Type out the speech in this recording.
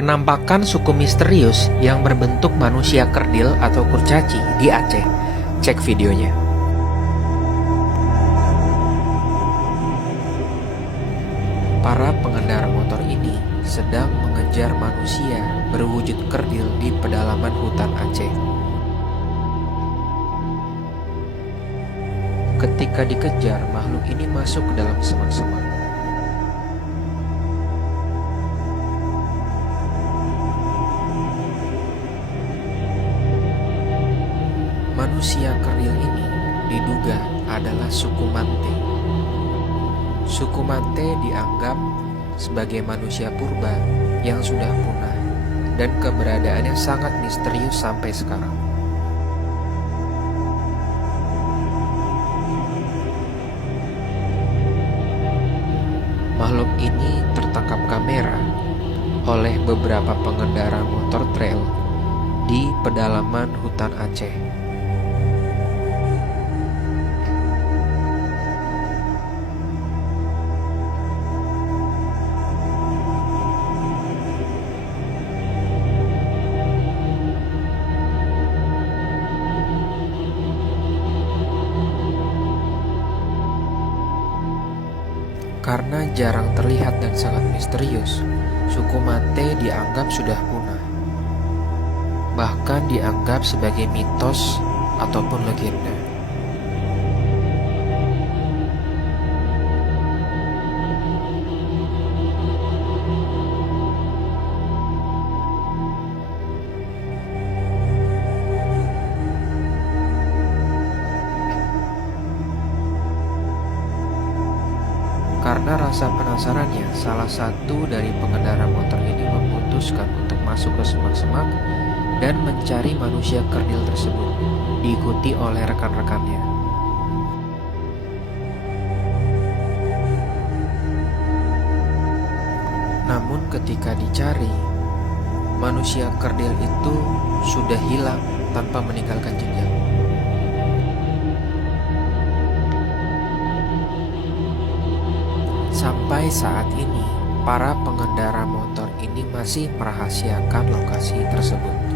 Penampakan suku misterius yang berbentuk manusia kerdil atau kurcaci di Aceh. Cek videonya. Para pengendara motor ini sedang mengejar manusia berwujud kerdil di pedalaman hutan Aceh. Ketika dikejar, makhluk ini masuk ke dalam semak-semak. Manusia kerdil ini diduga adalah suku Mante. Suku Mante dianggap sebagai manusia purba yang sudah punah dan keberadaannya sangat misterius sampai sekarang. Makhluk ini tertangkap kamera oleh beberapa pengendara motor trail di pedalaman hutan Aceh. Karena jarang terlihat dan sangat misterius, suku Mante dianggap sudah punah. Bahkan dianggap sebagai mitos ataupun legenda. Karena rasa penasarannya, salah satu dari pengendara motor ini memutuskan untuk masuk ke semak-semak dan mencari manusia kerdil tersebut, diikuti oleh rekan-rekannya. Namun ketika dicari, manusia kerdil itu sudah hilang tanpa meninggalkan jejak. Sampai saat ini, para pengendara motor ini masih merahasiakan lokasi tersebut.